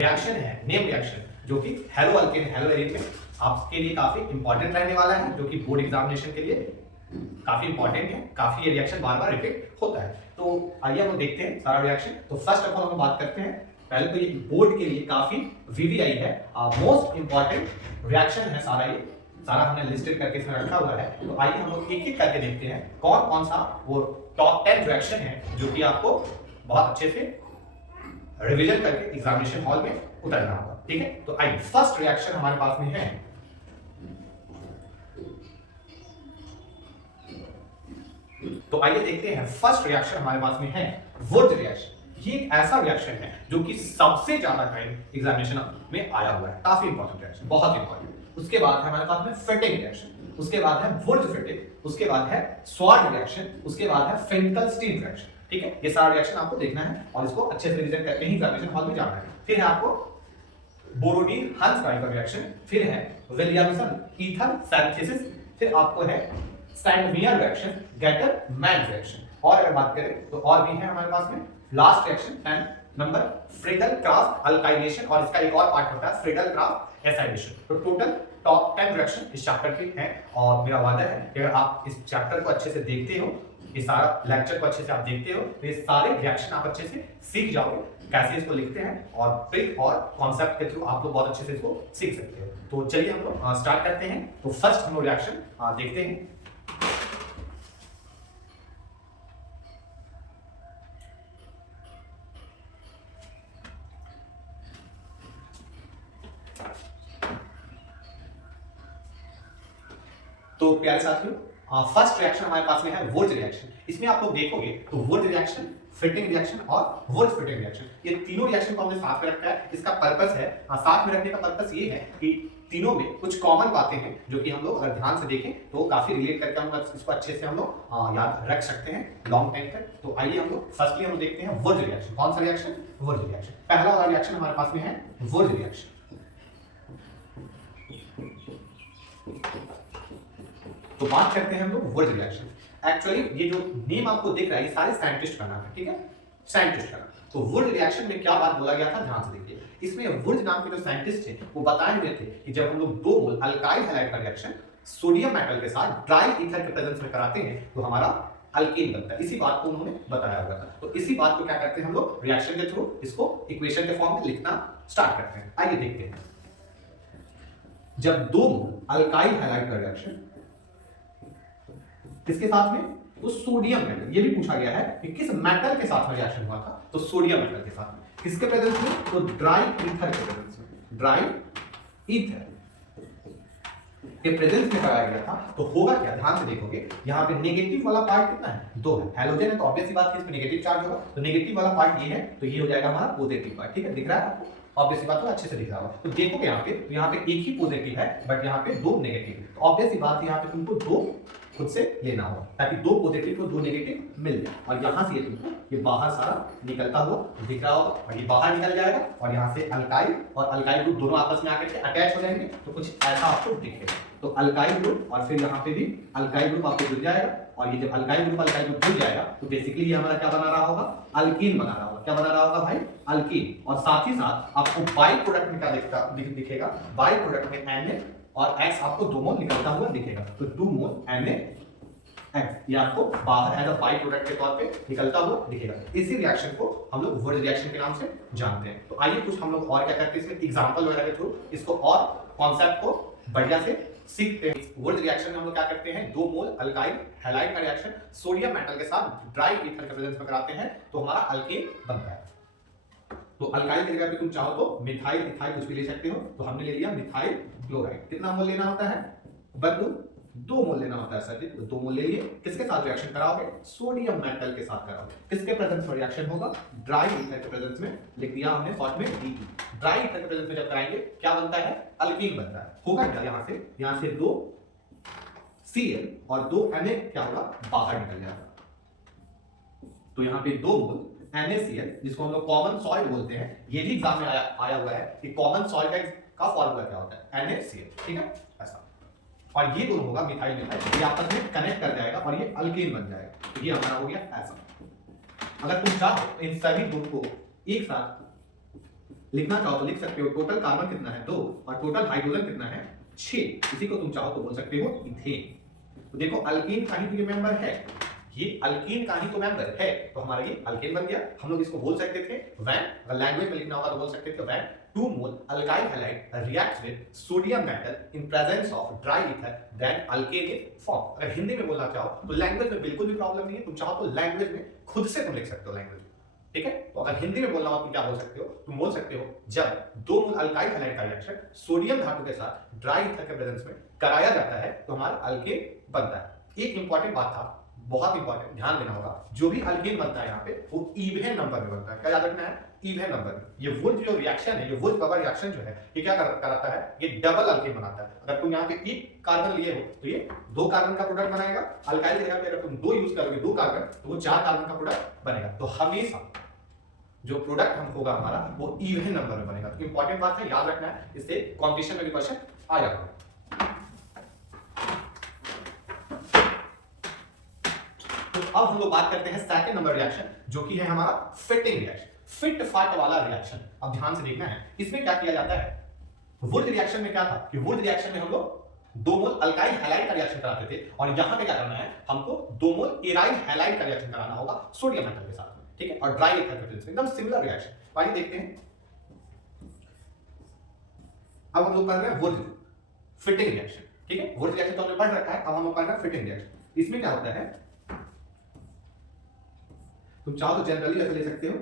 Reaction है name reaction, जो कि हेलो अल्केन हेलो एरिन में आपके लिए काफी इंपॉर्टेंट रहने वाला है, जो कि बोर्ड एग्जामिनेशन के लिए काफी इंपॉर्टेंट है। काफी ये रिएक्शन बार बार रिपीट होता है। तो आइए हम देखते हैं सारा रिएक्शन। तो फर्स्ट ऑफ ऑल हम बात करते हैं, पहले तो ये बोर्ड के लिए काफी वीवीआई है, मोस्ट इंपॉर्टेंट रिएक्शन है सारा। ये सारा हमने लिस्टेड करके इसमें रखा हुआ है। तो आइए हम लोग एक एक करके देखते हैं कौन कौन सा वो टॉप 10 रिएक्शन है जो कि आपको बहुत अच्छे से रिवीजन करके एग्जामिनेशन हॉल में उतरना होगा। ठीक है, तो आइए फर्स्ट रिएक्शन हमारे पास में है, तो आइए देखते हैं फर्स्ट रिएक्शन हमारे पास में है वुर्ज रिएक्शन। ये एक ऐसा रिएक्शन है जो कि सबसे ज्यादा टाइम एग्जामिनेशन में आया हुआ है, काफी इंपॉर्टेंट रिएक्शन, बहुत इंपॉर्टेंट। उसके बाद है हमारे पास में फिटिंग रिएक्शन, उसके बाद है वुर्ज फिटिंग, उसके बाद है स्वार्ड रिएक्शन, उसके बाद है फिंकलस्टीन रिएक्शन। ठीक है, ये सारा रिएक्शन आपको देखना है और इसको अच्छे से रिवीजन करके ही एग्जामिनेशन हॉल में जाना है। फिर है आपको बोरोडीन हंसफ्राई का रिएक्शन, फिर है विलियमसन ईथर सिंथेसिस, फिर आपको है सैंडवियर रिएक्शन, गेटर मैन रिएक्शन। और अगर बात करें तो और भी है हमारे पास में last reaction 10 number Friedel craft alkylation, और इसका एक और पार्ट होता है फ्रीडल क्राफ्ट एसाइलेशन। तो टोटल टॉप 10 रिएक्शन इस चैप्टर के हैं और मेरा वादा है कि अगर आप इस चैप्टर को अच्छे से देखते हो, ये सारा लेक्चर को अच्छे से आप देखते हो, तो ये सारे रिएक्शन आप अच्छे से सीख जाओगे, कैसे इसको लिखते हैं, और ट्रिक और कॉन्सेप्ट के थ्रू आप लोग बहुत अच्छे से इसको सीख सकते हो। तो चलिए हम लोग स्टार्ट करते हैं। तो फर्स्ट हम लोग रिएक्शन देखते हैं। तो प्यारे साथियों, फर्स्ट रिएक्शन हमारे पास में है वुर्ज रिएक्शन। इसमें आप लोग देखोगे तो वुर्ज रिएक्शन, फिटिंग रिएक्शन और वुर्ज फिटिंग रिएक्शन, ये तीनों रिएक्शन को हमने साथ में रखा है। इसका पर्पस है, साथ में रखने का पर्पस ये है कि तीनों में कुछ कॉमन बातें हैं जो कि हम लोग अगर ध्यान से देखें तो काफी रिलेट करके हम इसको अच्छे से हम लोग याद रख सकते हैं लॉन्ग टाइम तक। तो आइए हम लोग फर्स्टली हम देखते हैं वुर्ज रिएक्शन। कौन सा रिएक्शन? वुर्ज रिएक्शन। पहला वाला रिएक्शन हमारे पास में है वुर्ज रिएक्शन। तो बात करते हैं हम लोग वुर्ज रिएक्शन। एक्चुअली ये जो नेम आपको दिख रहा है ये सारे साइंटिस्ट का नाम है, ठीक है, साइंटिस्ट का नाम। तो वुर्ज रिएक्शन में क्या बात बोला गया था, ध्यान से देखिए। इसमें वुर्ज नाम के जो साइंटिस्ट थे वो बताए हुए थे कि जब हम लोग 2 मोल अल्काइल हैलाइड का रिएक्शन सोडियम मेटल के साथ ड्राई ईथर के प्रेजेंस में कराते हैं तो हमारा अल्केन बनता है। इसी बात को उन्होंने बताया हुआ था। तो इसी बात को क्या करते हैं हम लोग रिएक्शन के थ्रू इसको इक्वेशन के फॉर्म में लिखना स्टार्ट करते हैं। आइए देखते हैं, जब 2 मोल अल्काइल हैलाइड का रिएक्शन किसके साथ में, तो सोडियम मेटल, ये भी पूछा गया है कि किस मेटल के साथ में रिएक्शन हुआ था, तो सोडियम मेटल के साथ में। किसके प्रेजेंस में, तो ड्राई ईथर के प्रेजेंस में, ड्राई ईथर के प्रेजेंस में कराया गया था। तो होगा क्या, ध्यान से देखोगे यहाँ पे नेगेटिव वाला पार्ट कितना है, 2 है। हैलोजन है तो ऑब्वियस सी बात है इसमें नेगेटिव चार्ज होगा, तो नेगेटिव वाला पार्ट ये है, तो ये हो जाएगा हमारा पॉजिटिव पार्ट। ठीक है, दिख रहा है आपको, ऑब्वियस सी बात है, अच्छे से दिख रहा होगा। तो देखोगे यहाँ पे, तो यहाँ पे एक ही पॉजिटिव है बट यहाँ पे 2 नेगेटिव, तो ऑब्वियस सी बात है यहाँ पे तुमको 2 खुद से लेना होगा ताकि 2 पॉजिटिव को 2 नेगेटिव मिल जाए। और यहाँ से ये तुमको ये बाहर सारा निकलता हुआ दिख रहा होगा और ये बाहर निकल जाएगा और यहाँ से अल्काइल और अल्काइल ग्रुप दोनों आपस में आकर के अटैच हो जाएंगे, तो कुछ ऐसा आपको दिखेगा। तो अल्काइल ग्रुप और फिर यहाँ पे भी अल्काइल ग्रुप आपको जुड़ जाएगा, और ये जब अल्काइल ग्रुप जुड़ जाएगा तो बेसिकली ये हमारा क्या बना रहा होगा, अल्कीन बना रहा होगा। क्या बना रहा होगा भाई, अल्कीन। और साथ ही साथ आपको बाई प्रोडक्ट में क्या दिखेगा, बाई प्रोडक्ट में Na और X आपको 2 मोल निकलता हुआ दिखेगा। तो 2 मोल NaX ये आपको बाहर एज अ बाई प्रोडक्ट के तौर पे निकलता हुआ दिखेगा। इसी रिएक्शन को हम लोग वुर्ज रिएक्शन के नाम से जानते हैं। तो आइए कुछ हम लोग और क्या करते हैं इसमें एग्जांपल वगैरह के थ्रू इसको और कॉन्सेप्ट को बढ़िया से सीखते हैं। वुर्ज रिएक्शन में हम लोग क्या करते हैं, 2 मोल अल्काइल हैलाइड का रिएक्शन सोडियम मेटल के साथ ड्राई ईथर के प्रेजेंस में कराते हैं तो हमारा अल्केन बनता है। तो अल्काइल की जगह पे तुम चाहो तो मिथाइल इथाइल कुछ भी ले सकते हो। तो हमने ले लिया मिथाइल क्लोराइड। कितना मोल लेना होता है, बंधु 2 मोल लेना होता है सर। 2 मोल ले लिए, किसके साथ रिएक्शन कराओगे, सोडियम मेटल के साथ कराओगे। किसके प्रेजेंस में रिएक्शन होगा, ड्राई ईथर के प्रेजेंस में, लिख दिया हमने शॉर्ट में डी। ड्राई ईथर के प्रेजेंस में जब कराएंगे क्या बनता है, अल्कीन बनता है। होगा क्या, यहाँ से 2 Cl और 2 Na क्या होगा, बाहर निकल जाएगा। तो यहाँ पे 2 मोल NaCl जिसको हम लोग कॉमन सॉल्ट बोलते हैं, ये भी एग्जाम में आया हुआ है कि कॉमन सॉल्ट का फॉर्मूला क्या होता है, NaCl। ठीक है, ऐसा। और ये दोनों होगा मिथाइल मिथाइल, ये आपस में कनेक्ट कर जाएगा और ये अल्केन बन जाएगा। तो ये हमारा हो गया ऐसा। अगर तुम चाहो तो इन सभी गुण को एक साथ लिखना चाहो तो लिख सकते हो टोटल कार्बन कितना है 2 और टोटल हाइड्रोजन कितना है 6। इसी को तुम चाहो तो बोल सकते हो इथेन। तो देखो अल्कीन का ही मेंबर है, ये अल्कीन का ही तो मेंबर है, तो हमारा ये अल्केन बन गया। हम लोग इसको बोल सकते थे व्हेन, अगर लैंग्वेज में लिखना होगा तो बोल सकते थे when 2 mole alkyl halide reacts with sodium metal in presence of dry ether then alkane is form. अगर हिंदी में बोलना चाहो तो लैंग्वेज में बिल्कुल भी प्रॉब्लम नहीं है, तुम चाहो तो लैंग्वेज में खुद से तुम लिख सकते हो लैंग्वेज, ठीक है। तो अगर हिंदी में बोलना हो तुम क्या बोल सकते हो, तुम बोल सकते हो जब 2 मोल अल्काइल हैलाइड का रिएक्शन सोडियम धातु के साथ ड्राई ईथर के प्रेजेंस में कराया जाता है तो हमारा अल्केन बनता है। एक इंपॉर्टेंट बात था, बहुत इंपॉर्टेंट, ध्यान देना होगा, जो भी अल्केन बनता है यहाँ पे वो इवन नंबर में बनता है। क्या याद रखना है, इवन नंबर में। ये वुड जो रिएक्शन है, ये वुड बबर रिएक्शन जो है, ये क्या कराता है, ये डबल अल्केन बनाता है। अगर तुम यहाँ पे एक कार्बन लिए हो तो ये 2 कार्बन का प्रोडक्ट बनाएगा, अल्काइल की जगह पे अगर तुम 2 यूज करोगे 2 कार्बन तो वो 4 कार्बन का प्रोडक्ट बनेगा। तो हमेशा जो प्रोडक्ट हम होगा हमारा वो इवन नंबर में बनेगा। तो इंपॉर्टेंट बात है, याद रखना है, इससे कॉम्पिटिशन में भी क्वेश्चन आ जाता है। अब हम लोग बात करते हैं सेकंड नंबर रिएक्शन, जो कि है हमारा फिटिंग रिएक्शन, फिट फाट वाला रिएक्शन। अब ध्यान से देखना है, इसमें क्या किया जाता है। वुड रिएक्शन में क्या था कि वुड रिएक्शन में हम लोग 2 मोल अल्काइल हैलाइड का रिएक्शन कराते थे, और यहां पे क्या करना है, हमको 2 मोल एराइल हैलाइड का रिएक्शन कराना होगा सोडियम मेटल के साथ में, ठीक है, और ड्राई ईथर के प्रेजेंस में, एकदम सिमिलर रिएक्शन। आइए देखते हैं। अब हम लोग कर रहे हैं वुड फिटिंग रिएक्शन, ठीक है। वुड रिएक्शन तो हमने पढ़ रखा है, अब हम लोग कर रहे हैं फिटिंग रिएक्शन। इसमें क्या होता है, तुम चाहो तो जनरली ऐसे ले सकते हो,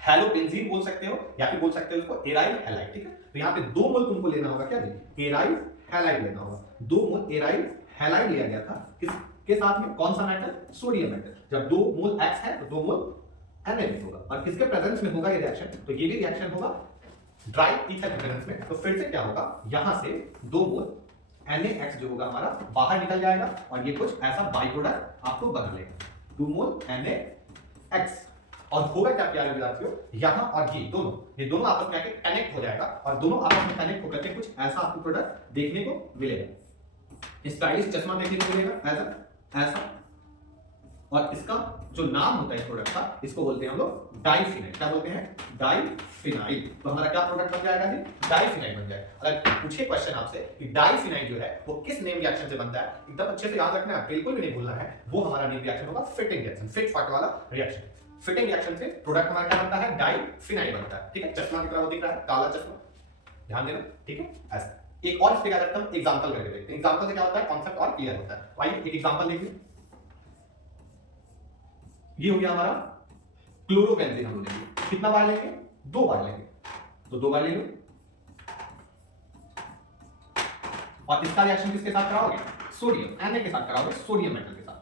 हेलोपेंजीन बोल सकते हो, या फिर बोल सकते हो इसको एराइल हैलाइड, ठीक है। तो यहाँ पे 2 मोल तुमको लेना होगा, क्या देखिए, एराइल हैलाइड लेना होगा। 2 मोल एराइल हैलाइड लिया गया था, किसके साथ में, कौन सा मेटल, सोडियम मेटल। जब 2 मोल X है तो 2 मोल Na होगा, और किसके प्रेजेंस में होगा ये रिएक्शन, तो ये भी रिएक्शन होगा ड्राई ईथर के प्रेजेंस में। तो फिर से क्या होगा, यहां से 2 मोल NaX जो होगा हमारा बाहर निकल जाएगा, और ये कुछ ऐसा बाई प्रोडक्ट आपको बना लेगा, 2 मोल NaX। और होगा क्या प्यारे विद्यार्थियों, यहां और ये दोनों आपस में आके कनेक्ट हो जाएगा, और दोनों आपस में कनेक्ट होकर के कुछ ऐसा आपको प्रोडक्ट देखने को मिलेगा। स्टाइलिश चश्मा देखने को मिलेगा ऐसा, और इसका जो नाम होता है इस प्रोडक्ट का, इसको बोलते हैं हम लोग डाइफिनाइल। क्या बोलते हैं, डाइफिनाइल। तो हमारा क्या प्रोडक्ट बन जाएगा जी, डाइफिनाइल बन जाएगा। अगर पूछे क्वेश्चन आपसे कि डाइफिनाइल जो है वो किस नेम रिएक्शन से बनता है, एकदम अच्छे से याद रखना है, बिल्कुल भी नहीं भूलना है। वो हमारा नेम रिएक्शन होगा फिटिंग रिएक्शन, फिट फाट वाला रिएक्शन। फिटिंग रिएक्शन से प्रोडक्ट हमारा क्या बनता है, डाइफिनाइल बनता है, ठीक है। चश्मा की तरह वो दिख रहा है, काला चश्मा, ध्यान देना, ठीक है। ऐसा एक और इसके क्या करता हूं, एग्जांपल करके देखते हैं। एग्जांपल से क्या होता है, कॉन्सेप्ट और क्लियर होता है। आइए एक एग्जांपल देखिए। ये हो गया हमारा क्लोरोबेंजीन, हम लेंगे कितना बार लेंगे, 2 बार लेंगे, तो 2 बार ले लो। और इसका रिएक्शन किसके साथ कराओगे, सोडियम Na के साथ कराओगे, सोडियम मेटल के साथ।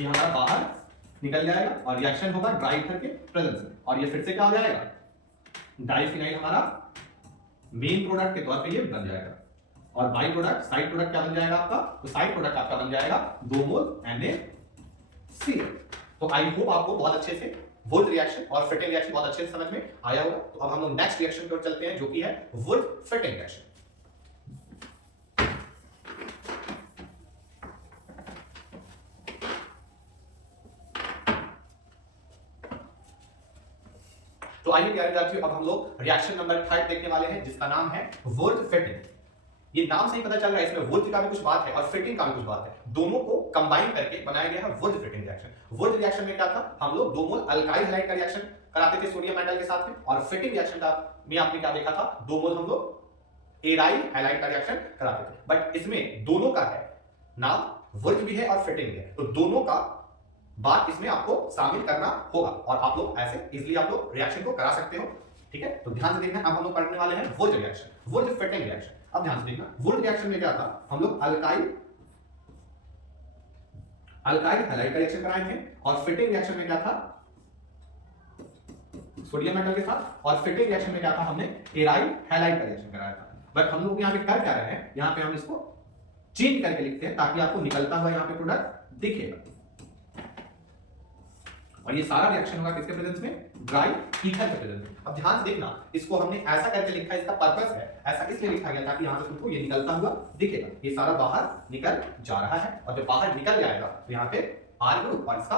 ये हमारा बाहर निकल जाएगा और रिएक्शन होगा ड्राई ईथर के प्रेजेंस में, और ये फिर से क्या हो जाएगा, डाइफिनाइल हमारा मेन प्रोडक्ट के तौर पे ये बन जाएगा, और बाई प्रोडक्ट, साइड प्रोडक्ट क्या बन जाएगा आपका, तो साइड प्रोडक्ट आपका बन जाएगा 2 मोल NaCl। तो आई होप आपको बहुत अच्छे से वुड रिएक्शन और फिटिंग रिएक्शन बहुत अच्छे से समझ में आया होगा। तो अब हम लोग नेक्स्ट रिएक्शन की ओर चलते हैं, जो कि है वुड फिटिंग रिएक्शन। तो आइए प्यारे विद्यार्थियों, अब हम लोग रिएक्शन नंबर 3 देखने वाले हैं, जिसका नाम है वुड फिटिंग। ये नाम से ही पता चल रहा है इसमें वुड का भी कुछ बात है और फिटिंग का भी कुछ बात है, दोनों को कंबाइन करके बनाया गया है would fitting reaction. Would reaction में क्या था, हम लोग 2 मोल अल्काइल हैलाइड का रिएक्शन कराते थे सोडियम मेटल के साथ में, और फिटिंग रिएक्शन का में आपने क्या देखा था, 2 मोल हम लोग एराइल हैलाइड का रिएक्शन कराते थे। बट इसमें दोनों का है नाम, वुड भी है और फिटिंग भी है, तो दोनों का बात इसमें आपको शामिल करना होगा, और आप लोग ऐसे इजीली आप लोग रिएक्शन को करा सकते हो, ठीक है। तो ध्यान से देखना, अब हम लोग पढ़ने वाले हैं would reaction, would fitting reaction. अब ध्यान से देखना, वुड रिएक्शन में क्या था, हम लोग अल्काइल हैलाइड का रिएक्शन कराए थे, और फिटिंग रिएक्शन में क्या था, सोडियम मेटल के साथ, और फिटिंग रिएक्शन में क्या था, हमने एराइल हैलाइड का रिएक्शन कराया था। बट हम लोग यहाँ पे कर क्या रहे हैं, यहाँ पे हम इसको चेंज करके लिखते हैं ताकि आपको निकलता हुआ यहाँ पे प्रोडक्ट दिखेगा। और ये सारा रिएक्शन होगा किसके प्रेजेंस में, ड्राई ईथर के प्रेजेंस में। अब ध्यान से देखना, इसको हमने ऐसा करके लिखा है, इसका पर्पस है ऐसा इसलिए लिखा गया ताकि यहां से तुमको ये निकलता हुआ दिखेगा। ये सारा बाहर निकल जा रहा है, और जब बाहर निकल जाएगा तो यहाँ पे R ग्रुप और इसका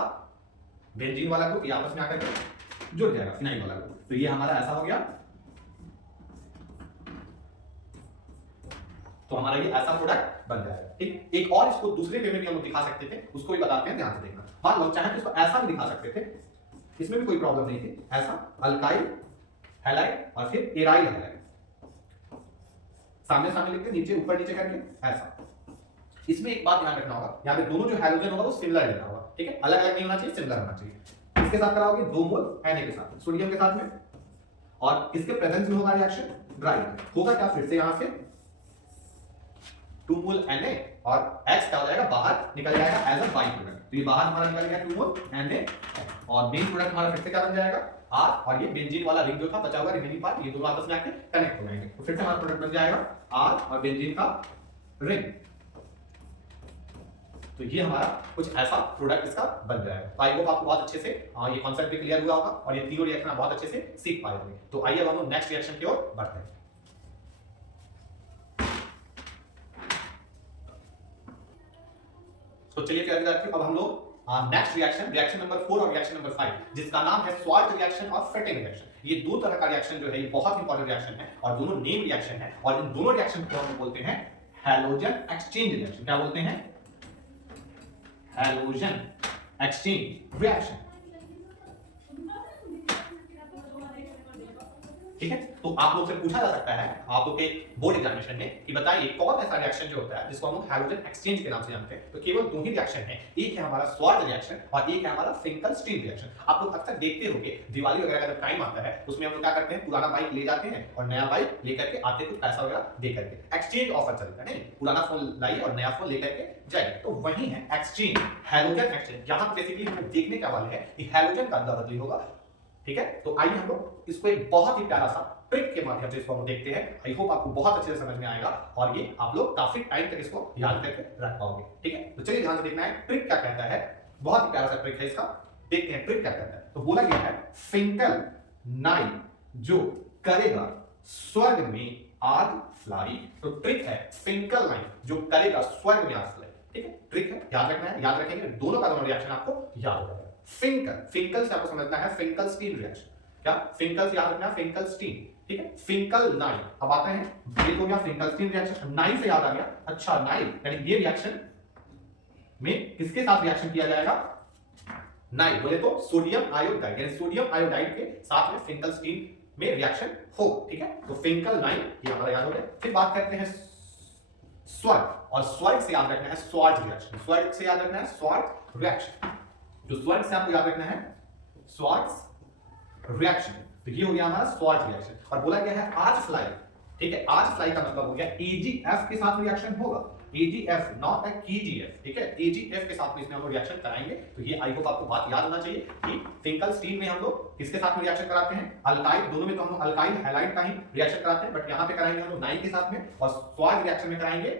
बेंजीन वाला ग्रुप आपस में आकर जुड़ जाएगा, फिनाइल वाला ग्रुप। तो ये हमारा ऐसा हो गया, तो हमारा ये ऐसा प्रोडक्ट बन जाएगा। ठीक, एक और इसको दूसरे वे में भी हम लोग दिखा सकते थे, उसको भी बताते हैं, ध्यान से देखना। मान लो चाहे तो इसको ऐसा भी दिखा सकते थे, इसमें भी कोई प्रॉब्लम नहीं थी। ऐसा अल्काइल हैलाइड और फिर एराइल हैलाइड, सामने सामने लिखते नीचे ऊपर नीचे करके ऐसा। इसमें एक बात ध्यान रखना होगा, यहाँ पे दोनों जो हाइड्रोजन होगा वो सिमिलर लेना होगा। ठीक है, अलग अलग नहीं होना चाहिए, सिमिलर होना चाहिए। इसके साथ कराओगे 2 मोल Na के साथ, सोडियम के साथ में, और इसके प्रेजेंस में होगा रिएक्शन ड्राई होगा क्या, फिर से यहां से 2 मोल Na और X क्या हो जाएगा, बाहर निकल जाएगा एज अ बाई प्रोडक्ट। तो ये बाहर हमारा निकल गया 2 मोल Na, और मेन प्रोडक्ट हमारा फिर से क्या बन जाएगा R, और ये बेंजीन वाला रिंग जो था बचा हुआ रिमेनिंग पार्ट, ये दोनों आपस में आके कनेक्ट हो जाएंगे। तो फिर से हमारा प्रोडक्ट बन जाएगा R और बेंजीन का रिंग। तो ये हमारा कुछ ऐसा प्रोडक्ट इसका बन जाएगा। तो आई होप आपको बहुत अच्छे से ये कॉन्सेप्ट भी क्लियर हुआ होगा और ये तीनों रिएक्शन आप बहुत अच्छे से सीख पाए होंगे। तो आइए अब हम लोग नेक्स्ट रिएक्शन की ओर बढ़ते हैं। तो चलिए क्या करते हैं अब हम लोग नेक्स्ट रिएक्शन नंबर 4 और रिएक्शन नंबर 5, जिसका नाम है स्वार्ट रिएक्शन और फेटिंग रिएक्शन। ये दो तरह का रिएक्शन जो है ये बहुत इंपॉर्टेंट रिएक्शन है और दोनों नेम रिएक्शन है, और इन दोनों रिएक्शन को हम बोलते हैं हैलोजन एक्सचेंज रिएक्शन। क्या बोलते हैं, हैलोजन एक्सचेंज रिएक्शन। ठीक है, तो आप लोग से पूछा जा सकता है आप लोग के बोर्ड एग्जामिनेशन में कि बताइए कौन ऐसा रिएक्शन जो होता है जिसको हम लोग हैलोजन एक्सचेंज के नाम से जानते हैं। तो केवल दो ही रिएक्शन है, एक है हमारा स्वार्ट रिएक्शन और एक है हमारा फिंकल-स्टीन रिएक्शन। आप लोग अक्सर देखते होंगे दिवाली वगैरह का जब टाइम आता है उसमें हम लोग क्या करते हैं, पुराना बाइक ले जाते हैं और नया बाइक लेकर के आते, कुछ पैसा वगैरह दे करके एक्सचेंज ऑफर चलता है, नहीं पुराना फोन लाइए और नया फोन लेकर के जाइए। तो वही है एक्सचेंज, हैलोजन एक्सचेंज। यहां बेसिकली हम देखने क्या वाले हैं कि हैलोजन का अदला बदली होगा। ठीक है, तो आइए हम लोग इसको एक बहुत ही प्यारा सा ट्रिक के माध्यम से इसको हम देखते हैं। आई होप आपको बहुत अच्छे से समझ में आएगा और ये आप लोग काफी टाइम तक इसको याद करके रख पाओगे। ठीक है, तो चलिए ध्यान से देखना है ट्रिक क्या कहता है। बहुत ही प्यारा सा ट्रिक है इसका, देखते हैं ट्रिक क्या कहता है। तो बोला गया है फिंकल नाइन जो करेगा स्वर्ग में आग फ्लाई। तो ट्रिक है फिंकल नाइन जो करेगा स्वर्ग में आग फ्लाई। ठीक है, ट्रिक है, याद रखना है, याद रखेंगे दोनों का दोनों रिएक्शन आपको याद हो जाएगा। फिंकल से आपको समझना है फिंकल-स्टीन रिएक्शन। क्या फिंकल से याद रखना है, फिंकल-स्टीन। ठीक है, फिंकल नाइन। अब आते हैं ये हो गया फिंकल-स्टीन रिएक्शन, नाइन से याद आ गया। अच्छा नाइन यानी ये रिएक्शन में किसके साथ रिएक्शन किया जाएगा, नाइन बोले तो सोडियम आयोडाइड, यानी सोडियम आयोडाइड के साथ में फिंकल-स्टीन में रिएक्शन हो। ठीक है, तो फिंकल नाइन ये हमारा याद हो गया। फिर बात करते हैं स्वर्ग, और स्वर्ग से याद रखना है स्वार्ट रिएक्शन। स्वर्ग से याद रखना है स्वार्ट रिएक्शन, जो स्वर्ग से आपको याद रखना है स्वार्ट रिएक्शन। तो ये हो गया हमारा स्वार्ट रिएक्शन। और बोला गया है आज फ्लाई। ठीक है, आज फ्लाई का मतलब हो गया AgF के साथ रिएक्शन होगा, AgF नॉट KgF। ठीक है, AgF के साथ में इसमें हम लोग रिएक्शन कराएंगे। तो ये आई होप आपको बात याद होना चाहिए कि फिंकल-स्टीन में हम लोग किसके साथ में रिएक्शन कराते हैं, अल्काइल। दोनों में तो हम अल्काइल हैलाइड का ही रिएक्शन कराते हैं, बट यहां पे कराएंगे हम लोग नाइन के साथ में, और स्वार्ट रिएक्शन में कराएंगे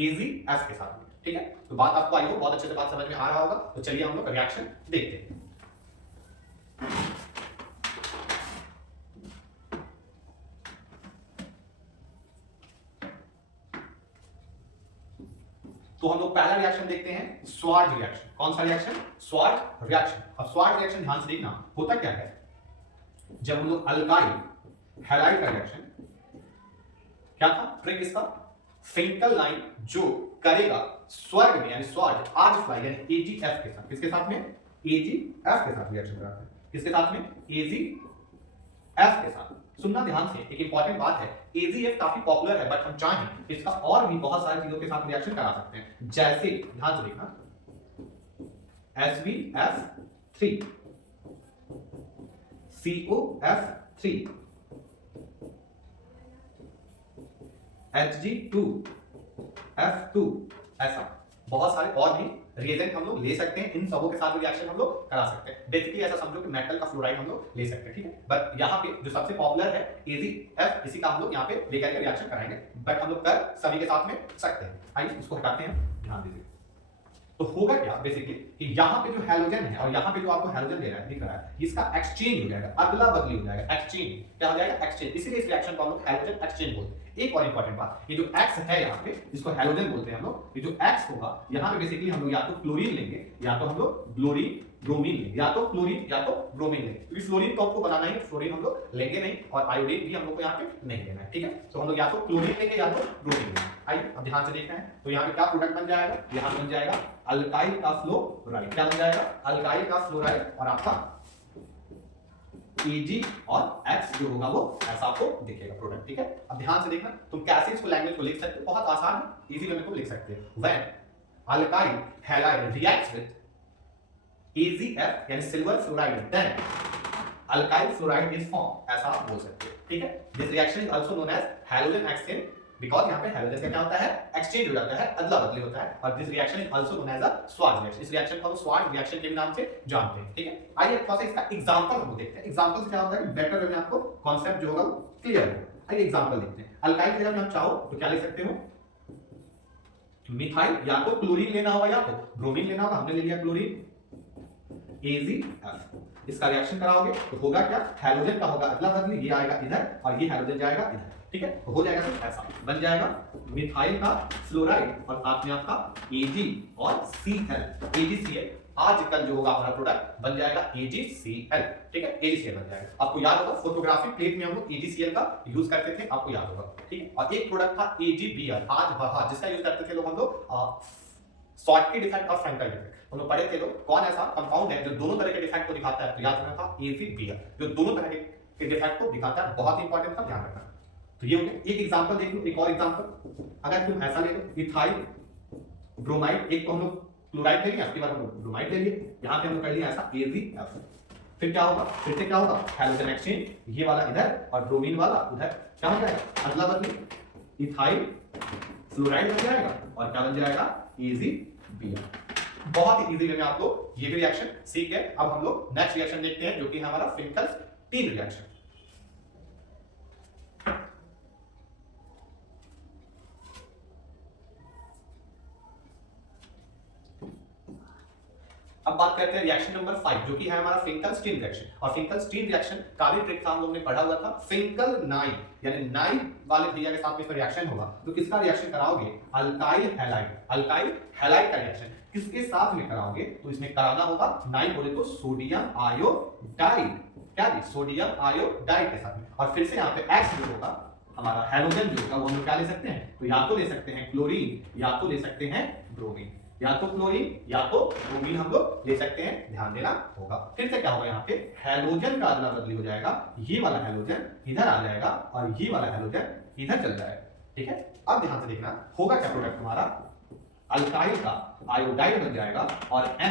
AgF के साथ में। ठीक है, तो बात आपको आई हो बहुत अच्छे से बात समझ में आ रहा होगा। तो चलिए हम लोग रिएक्शन देखते हैं। तो हम लोग पहला रिएक्शन देखते हैं स्वार्ट रिएक्शन। कौन सा रिएक्शन, स्वार्ट रिएक्शन। अब स्वार्ट रिएक्शन ध्यान से देखना होता क्या है, जब हम लोग अल्काइल हैलाइड का रिएक्शन, क्या था ट्रिक इसका, फिंकल नाइन जो करेगा स्वर्ग में यानी स्वार्ट आज फ्लाई यानी AgF के साथ, किसके साथ में, AgF के साथ रिएक्शन कराते हैं। किसके साथ में, AgF के साथ। सुनना ध्यान से, एक इंपॉर्टेंट बात है, AgF काफी पॉपुलर है, बट हम चाहें इसका और भी बहुत सारी चीजों के साथ रिएक्शन करा सकते हैं। जैसे ध्यान से देखना SbF3 COF3 Hg2F2, ऐसा बहुत सारे और भी रिएजेंट हम लोग ले सकते हैं। इन सबों के साथ रिएक्शन हम लोग करा सकते हैं। बेसिकली ऐसा समझो कि मेटल का फ्लोराइड हम लोग ले सकते हैं। ठीक है, बट यहाँ पे जो सबसे पॉपुलर है AgF, इसी का हम लोग यहाँ पे लेकर के रिएक्शन कराएंगे, बट हम लोग कर सभी के साथ में सकते हैं। आइए इसको हटाते हैं, ध्यान दीजिए। तो होगा क्या बेसिकली कि यहाँ पे जो हैलोजन है और यहाँ पे जो आपको हैलोजन दे रहा है, दिख रहा है, इसका एक्सचेंज हो जाएगा, अदला बदली हो जाएगा, एक्सचेंज। क्या हो जाएगा, एक्सचेंज। इसीलिए इस रिएक्शन को हम लोग हैलोजन एक्सचेंज बोलते हैं। एक और इंपॉर्टेंट बात, ये जो X है यहाँ पे, इसको हैलोजन बोलते हैं हम लोग। ये जो X होगा यहाँ पे बेसिकली हम लोग या तो क्लोरीन लेंगे या तो हम लोग ब्रोमीन लेंगे, या तो क्लोरीन या तो ब्रोमीन लेंगे, क्योंकि फ्लोरीन तो आपको बनाना ही, फ्लोरीन हम लोग लेंगे नहीं और आयोडीन भी हम लोग को यहाँ पे नहीं लेना है, ठीक है। तो हम लोग या तो क्लोरीन लेंगे या तो ब्रोमीन लेंगे। आइए अब ध्यान से देखना है, तो यहाँ पे क्या प्रोडक्ट बन जाएगा, यहाँ बन जाएगा अल्काइल का फ्लोराइड। क्या बन जाएगा, अल्काइल का फ्लोराइड, और आपका Ag और X जो होगा वो ऐसा आपको दिखेगा प्रोडक्ट, ठीक है। अब ध्यान से देखना, तुम कैसे इसको लैंग्वेज को लिख सकते हो, बहुत आसान है, इजी वे में तुम लिख सकते हो। When alkyl halide reacts with AgF यानी silver fluoride, then alkyl fluoride is form, ऐसा आप बोल सकते हो, ठीक है। This reaction is also known as halogen exchange, because यहाँ पे हैलोजन का क्या होता है, एक्सचेंज हो जाता है, अदला बदली होता है। और this reaction is also known as a Swartz reaction, इस रिएक्शन को हम स्वार्ट्ज रिएक्शन के नाम से जानते हैं, ठीक है। आइए थोड़ा सा इसका एग्जांपल हम देखते हैं, एग्जांपल से क्या होता है, बेटर वे में आपको कांसेप्ट जो होगा वो क्लियर होगा। आइए एग्जांपल देखते हैं। अल्काइल की जगह में आप चाहो तो क्या ले सकते हो, मिथाइल, या तो क्लोरीन लेना होगा या तो ब्रोमीन लेना होगा, हमने ले लिया क्लोरीन, AgF, इसका रिएक्शन कराओगे तो होगा क्या, हैलोजन का होगा अदला बदली, ये आएगा इधर और ये हैलोजन जाएगा इधर, ठीक है। तो हो जाएगा कुछ ऐसा, बन जाएगा मिथाइल का फ्लोराइड और साथ में आपका Ag और Cl, AgCl, आजकल जो होगा हमारा प्रोडक्ट बन जाएगा AgCl, ठीक है, AgCl बन जाएगा। आपको याद होगा फोटोग्राफी प्लेट में हम लोग AgCl का यूज करते थे, आपको याद होगा, ठीक है। और एक प्रोडक्ट था AgBr, आज बहा, जिसका यूज करते थे लोग हम लोग शॉर्टकी डिफेक्ट और फ्रैंकल डिफेक्ट, हम लोग पढ़े थे लोग, कौन ऐसा कंपाउंड है जो दोनों तरह के डिफेक्ट को दिखाता है, तो याद रखना था AgBr, जो दोनों तरह के डिफेक्ट को दिखाता है, बहुत इंपॉर्टेंट था, ध्यान रखना। तो ये हो गया एक एग्जांपल, देख लो एक और एग्जांपल, अगर तुम ऐसा ले लो इथाइल ब्रोमाइड, एक तो हम लोग क्लोराइड ले लिया, उसके बाद हम लोग ब्रोमाइड ले लिए, यहाँ पे हम लोग कर लिया ऐसा AgF, फिर क्या होगा, फिर से क्या होगा, हैलोजन एक्सचेंज, ये वाला इधर और ब्रोमीन वाला उधर, क्या हो जाएगा, अदला बदली, इथाइल फ्लोराइड बन जाएगा और क्या बन जाएगा, AgBr। बहुत ही इजी वे में आप लोग ये भी रिएक्शन सीख गए। अब हम लोग नेक्स्ट रिएक्शन देखते हैं, जो कि हमारा फिंकल्स-स्टीन रिएक्शन। अब बात करते हैं रिएक्शन नंबर 5, जो कि है हमारा फिंकल-स्टीन रिएक्शन। और फिंकल-स्टीन रिएक्शन का भी ट्रिक था, हम लोग ने पढ़ा हुआ था, फिंकल नाइ यानी नाइ वाले भैया के साथ में इसका रिएक्शन होगा, तो किसका रिएक्शन कराओगे, अल्काइल हैलाइड, अल्काइल हैलाइड का रिएक्शन किसके साथ में कराओगे, तो इसमें कराना होगा नाइ बोले तो सोडियम आयोडाइड, क्या जी, सोडियम आयोडाइड के साथ में। और फिर से यहाँ पे X जो होगा हमारा हैलोजन जो होगा वो हम लोग क्या ले सकते हैं, तो या तो ले सकते हैं क्लोरीन या तो ले सकते हैं ब्रोमीन, या तो क्लोरीन या तो ब्रोमीन हम लोग ले सकते हैं, ध्यान देना होगा। फिर से क्या होगा, यहाँ पे हैलोजन का अदला बदली हो जाएगा, ये वाला हैलोजन इधर आ जाएगा और ये वाला हैलोजन इधर चल जाएगा, ठीक है। अब ध्यान से देखना होगा क्या, प्रोडक्ट हमारा अल्काइल का आयोडाइड बन जाएगा और Na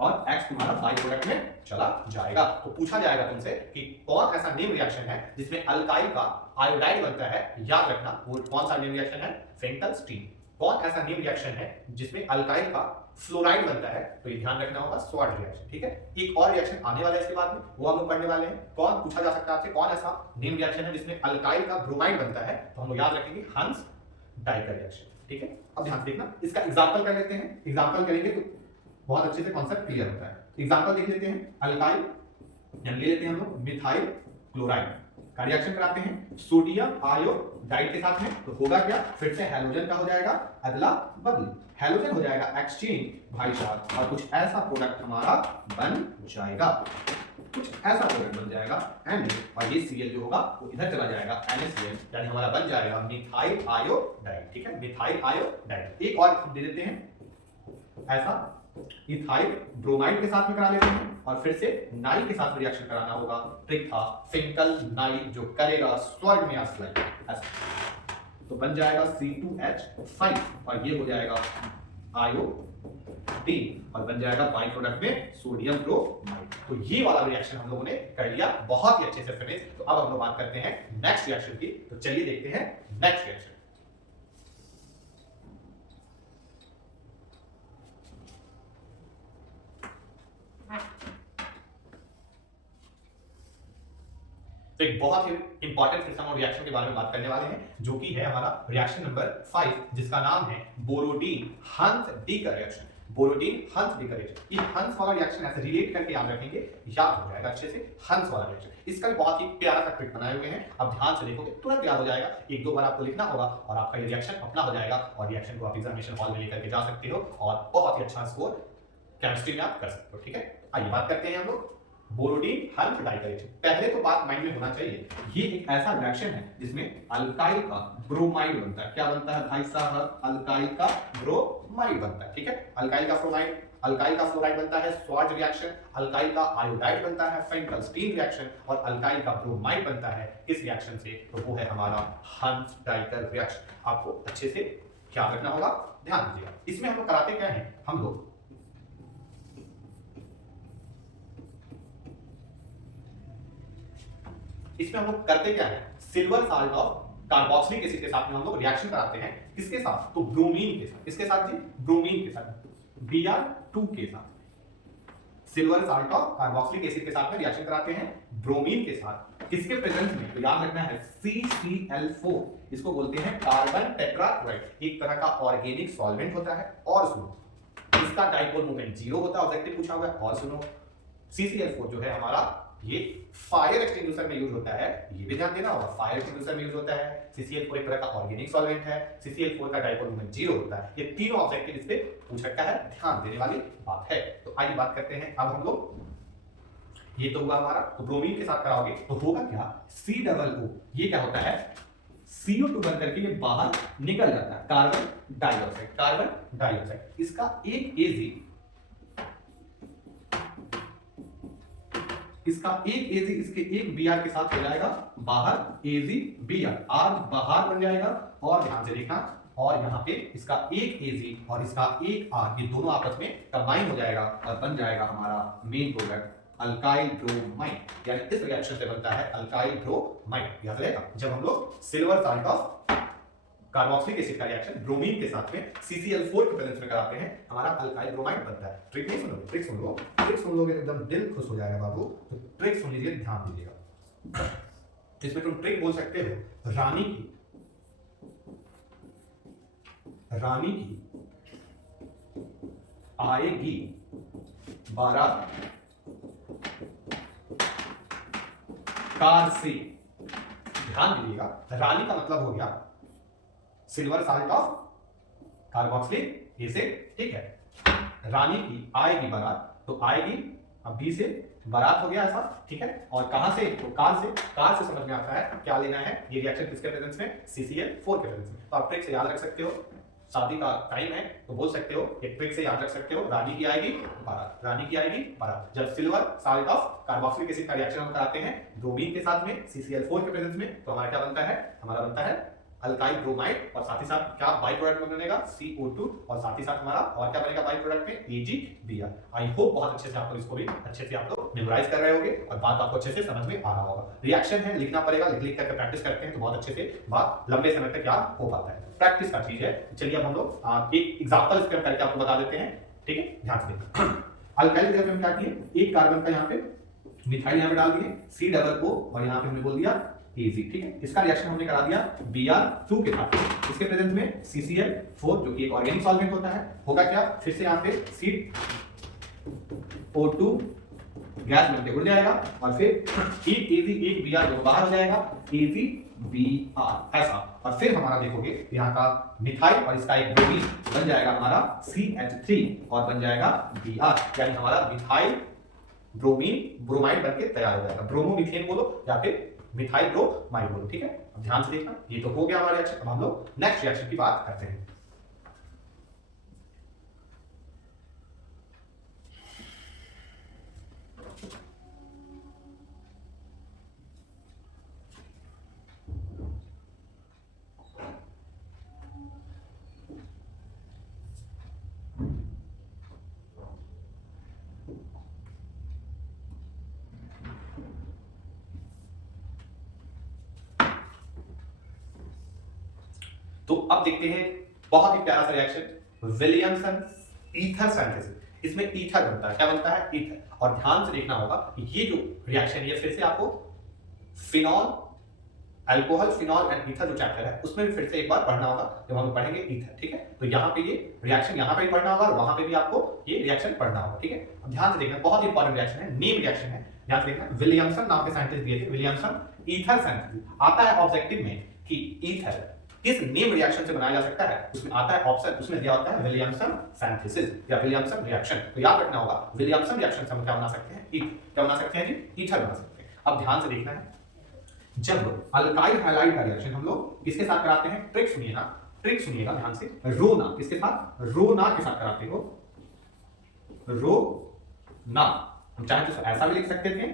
और X तुम्हारा बाई प्रोडक्ट में चला जाएगा। तो पूछा जाएगा तुमसे कि कौन ऐसा नेम रिएक्शन है जिसमें अल्काइल का आयोडाइड बनता है, याद रखना वो कौन सा नेम रिएक्शन है, फिंकल-स्टीन। कौन ऐसा नेम रिएक्शन है जिसमें अल्काइल का फ्लोराइड बनता है, तो ये ध्यान रखना होगा, स्वार्ट्ज रिएक्शन, ठीक है। एक और रिएक्शन आने वाला है इसके बाद में, वो हम लोग पढ़ने वाले हैं। कौन पूछा जा सकता है आपसे, कौन ऐसा नेम रिएक्शन है जिसमें अल्काइल का ब्रोमाइड बनता है, तो हम लोग याद रखेंगे हंस डाई का रिएक्शन, ठीक है। अब ध्यान देखना, इसका एग्जांपल कर लेते हैं, एग्जांपल करेंगे तो बहुत अच्छे से कॉन्सेप्ट क्लियर होता है। एग्जांपल देख लेते हैं, अल्काइल ले लेते हैं हम लोग मिथाइल क्लोराइड का रिएक्शन कराते हैं सोडियम आयोडाइड के साथ में, तो होगा क्या, फिर से हैलोजन का हो जाएगा अदला बदली, हैलोजन हो जाएगा एक्सचेंज भाई साहब, और कुछ ऐसा प्रोडक्ट हमारा बन जाएगा, कुछ ऐसा प्रोडक्ट बन जाएगा Na, और ये Cl जो होगा वो इधर चला जाएगा NaCl, यानी हमारा बन जाएगा मिथाइल आयोडाइड, ठीक है, मिथाइल आयोडाइड। एक और हम दे देते हैं ऐसा इथाइल ब्रोमाइड के साथ में करा लेते हैं, और फिर से नाइ के साथ रिएक्शन कराना होगा, ट्रिक था फिंकल नाइ जो करेगा स्वर्ग में आश्रय ऐसा, तो बन जाएगा C2H5 और ये हो जाएगा आयोडीन और बन जाएगा बाई प्रोडक्ट में सोडियम ब्रोमाइड। तो ये वाला रिएक्शन हम लोगों ने कर लिया बहुत ही अच्छे से फिनिश। तो अब हम लोग बात करते हैं नेक्स्ट रिएक्शन की, तो चलिए देखते हैं नेक्स्ट रिएक्शन। तो एक बहुत ही इंपॉर्टेंट फिर से हम रिएक्शन के बारे में बात करने वाले हैं, जो कि है हमारा रिएक्शन नंबर 5, जिसका नाम है बोरोडीन हंस डी का रिएक्शन। बोरोटीन हंस डिकलेरेशन। ये हंस वाला रिएक्शन ऐसे रिलेट करके याद रखेंगे, याद हो जाएगा अच्छे से। हंस वाला रिएक्शन, इसका भी बहुत ही प्यारा सा ट्रिक बनाए हुए हैं, अब ध्यान से देखोगे तुरंत याद हो जाएगा। एक दो बार आपको लिखना होगा और आपका ये रिएक्शन अपना हो जाएगा और रिएक्शन को आप एग्जामिनेशन हॉल में लेकर के जा सकते हो और बहुत ही अच्छा स्कोर केमिस्ट्री में आप कर सकते हो। ठीक है, आइए बात करते हैं हम लोग बोरोडीन हल्फ डाइकलेरेशन। पहले तो बात माइंड में होना चाहिए, ये एक ऐसा रिएक्शन है जिसमें अल्काइल का ब्रोमाइड बनता है। क्या बनता है भाई साहब? अल्काइल का ब्रोमाइड बनता है। ठीक है, अल्काइल का फ्लोराइड, अल्काइल का फ्लोराइड बनता है स्वार्ज रिएक्शन, अल्काइल का आयोडाइड बनता है फेंटलस्टीन रिएक्शन और अल्काइल का ब्रोमाइड बनता है किस रिएक्शन से? तो वो है हमारा हंस डाइकर रिएक्शन। आपको अच्छे से ख्याल रखना होगा, ध्यान दीजिएगा। इसमें हम लोग कराते क्या है, हम लोग इसमें हम लोग करते क्या है, silver salt of carboxylic acid के साथ में हम लोग रिएक्शन कराते हैं। किसके साथ? तो ब्रोमीन के साथ। किसके साथ जी? ब्रोमीन के साथ, Br2 के साथ। Silver salt of carboxylic acid के साथ में रिएक्शन कराते हैं ब्रोमीन के साथ। किसके प्रेजेंस में? तो याद रखना है CCl4, इसको बोलते हैं कार्बन टेट्राक्लोराइड। एक तरह का ऑर्गेनिक सॉल्वेंट होता है। और सुनो, इसका डाइपोल मोमेंट 0 होता है, ऑब्जेक्टिव पूछा हुआ है। और सुनो, CCl4 जो है हमारा ये फायर एक्सटिंग्विशर में यूज होता है, ये भी ध्यान देना होगा। फायर एक्सटिंग्विशर में यूज होता है। CCl4 एक तरह का ऑर्गेनिक सॉल्वेंट है। CCl4 का डाइपोल मोमेंट 0 होता है। ये तीनों ऑब्जेक्टिव इस पे पूछ रखा है, ध्यान देने वाली बात है। तो आइए बात करते हैं अब हम लोग। ये तो हुआ हमारा, तो ब्रोमीन के साथ कराओगे तो होगा क्या? COO, ये क्या होता है? CO2 बन करके ये बाहर निकल जाता है, कार्बन डाइऑक्साइड। कार्बन डाइऑक्साइड, इसका एक AZ, इसका एक AZ इसके एक Br के साथ हो जाएगा बाहर, AzBr, R बाहर बन जाएगा। और ध्यान से देखना, और यहाँ पे इसका एक AZ और इसका एक R, ये दोनों आपस में कंबाइन हो जाएगा और बन जाएगा हमारा मेन प्रोडक्ट अल्काइल ब्रोमाइड। यानी इस रिएक्शन से बनता है अल्काइल ब्रोमाइड। याद रहेगा, जब हम लोग silver salt of carboxylic acid का रिएक्शन ब्रोमीन के साथ में CCl4 के प्रेजेंस में कराते हैं, हमारा अल्काइल ब्रोमाइड बनता है। ट्रिक नहीं सुनो, ट्रिक सुन लो, ट्रिक सुन लोगे एकदम दिल खुश हो जाएगा बाबू। तो ट्रिक सुन लीजिए, ध्यान दीजिएगा। इसमें तुम ट्रिक बोल सकते हो, रानी की, रानी की आएगी बारात कार से। ध्यान दीजिएगा, रानी का मतलब हो गया silver salt of carboxylic acid. ठीक है, रानी की आएगी बारात, तो आएगी अब बी से बारात हो गया ऐसा। ठीक है, और कहां से? तो कार से। कार से समझ में आता है क्या लेना है, ये रिएक्शन किसके प्रेजेंस में? CCl4 के प्रेजेंस में। तो आप ट्रिक से याद रख सकते हो, शादी का टाइम है तो बोल सकते हो, एक ट्रिक से याद रख सकते हो, रानी की आएगी बारात, रानी की आएगी बारात। जब silver salt of carboxylic acid का रिएक्शन हम कराते हैं ब्रोमीन के साथ में CCl4 के प्रेजेंस में, तो हमारा क्या बनता है? हमारा बनता है अल्काइल ब्रोमाइड। और साथ ही साथ क्या बाई प्रोडक्ट में बनेगा? CO2। और साथ ही साथ हमारा और क्या बनेगा बाई प्रोडक्ट में? AgBr। आई होप बहुत अच्छे से आप लोग इसको भी अच्छे से आप लोग मेमोराइज कर रहे होंगे और बात आपको अच्छे से समझ में आ रहा होगा। रिएक्शन है, लिखना पड़ेगा, लिख लिख करके प्रैक्टिस करते हैं तो बहुत अच्छे से बात लंबे समय तक याद हो पाता है। प्रैक्टिस का चीज है। चलिए अब हम लोग एक एग्जांपल इस पर करके आपको बता देते हैं। ठीक है, ध्यान से देखिए। अल्काइल ग्रुप में क्या किए, एक कार्बन का यहाँ पे मिथाइल यहाँ पे डाल दिए COO और यहाँ पे हमने बोल दिया AZ। ठीक है, इसका रिएक्शन हमने करा दिया Br2 के साथ। इसके प्रेजेंस में CCl4 जो कि एक ऑर्गेनिक सॉल्वेंट होता है, होगा क्या? फिर से यहाँ पे CO2 गैस बनके उड़ जाएगा और फिर एक AZ एक Br जो बाहर हो जाएगा, AzBr ऐसा। और फिर हमारा देखोगे यहाँ का मिथाइल और इसका एक ब्रोमीन बन जाएगा हमारा CH3 और बन जाएगा Br, यानी हमारा मिथाइल ब्रोमीन ब्रोमाइड बनके तैयार हो जाएगा। ब्रोमोमीथेन बोलो या फिर मिथाइल ब्रोमाइड बोलो। ठीक है, अब ध्यान से देखना, ये तो हो गया हमारा रिएक्शन। अब हम लोग नेक्स्ट रिएक्शन की बात करते हैं। तो अब देखते हैं बहुत ही प्यारा सा रिएक्शन, विलियमसन ईथर सिंथेसिस। इसमें ईथर बनता है, क्या बनता है? ईथर। और ध्यान से देखना होगा, ये जो रिएक्शन ये फिर से आपको phenol alcohol, phenol and ether जो चैप्टर है उसमें भी फिर से एक बार पढ़ना होगा जब हम पढ़ेंगे ईथर, ठीक है। तो यहाँ पे ये रिएक्शन यहाँ पे भी पढ़ना होगा और वहां पे भी आपको ये रिएक्शन पढ़ना होगा, ठीक है। अब ध्यान से देखना, बहुत इंपॉर्टेंट रिएक्शन है, नेम रिएक्शन है। ध्यान से देखना, विलियमसन नाम के साइंटिस्ट दिए थे, विलियमसन ईथर सिंथेसिस आता है ऑब्जेक्टिव में कि ईथर किस नेम रिएक्शन से बनाया जा सकता है, उसमें आता है ऑप्शन, उसमें दिया होता है विलियमसन सिंथेसिस या विलियमसन रिएक्शन। तो याद रखना होगा विलियमसन रिएक्शन से हम क्या बना सकते हैं, क्या बना सकते हैं जी, ईथर बना सकते हैं। अब ध्यान से देखना है, जब अल्काइल हैलाइड का रिएक्शन हम लोग किसके साथ कराते हैं, ट्रिक सुनिएगा, ट्रिक सुनिएगा ध्यान से, रोना किसके साथ, रोना के साथ कराते हो, रोना। हम चाहे तो ऐसा भी लिख सकते थे,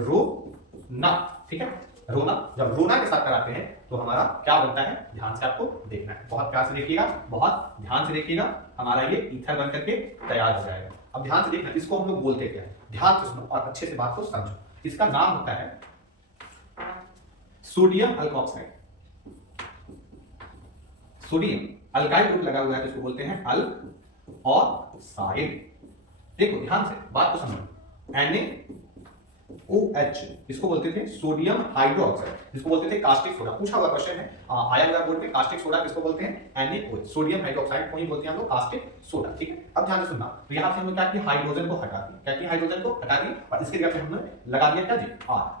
रोना, ठीक है। रोना, जब रोना के साथ कराते हैं तो हमारा क्या बनता है, ध्यान से आपको देखना है, बहुत प्यार से देखिएगा, बहुत ध्यान से देखिएगा, हमारा ये ईथर बन करके तैयार हो जाएगा। अब ध्यान से देखना, इसको हम लोग बोलते क्या है, ध्यान से सुनो और अच्छे से बात को समझो। इसका नाम होता है sodium alkoxide. Sodium alkyl group लगा हुआ है तो इसको बोलते हैं अल्क ऑक्साइड। देखो ध्यान से बात को समझो, NaOH इसको बोलते थे सोडियम हाइड्रोक्साइड, इसको बोलते थे कास्टिक सोडा। पूछा हुआ क्वेश्चन है, आया हुआ बोर्ड पे, कास्टिक सोडा किसको बोलते हैं, NaOH, सोडियम हाइड्रोक्साइड को ही बोलते हैं हम लोग कास्टिक सोडा, ठीक है। अब ध्यान से सुनना, तो यहां से हमने क्या किया, हाइड्रोजन को हटा दिया, क्या किया, हाइड्रोजन को हटा दिया और इसके जगह पे हमने लगा दिया क्या जी,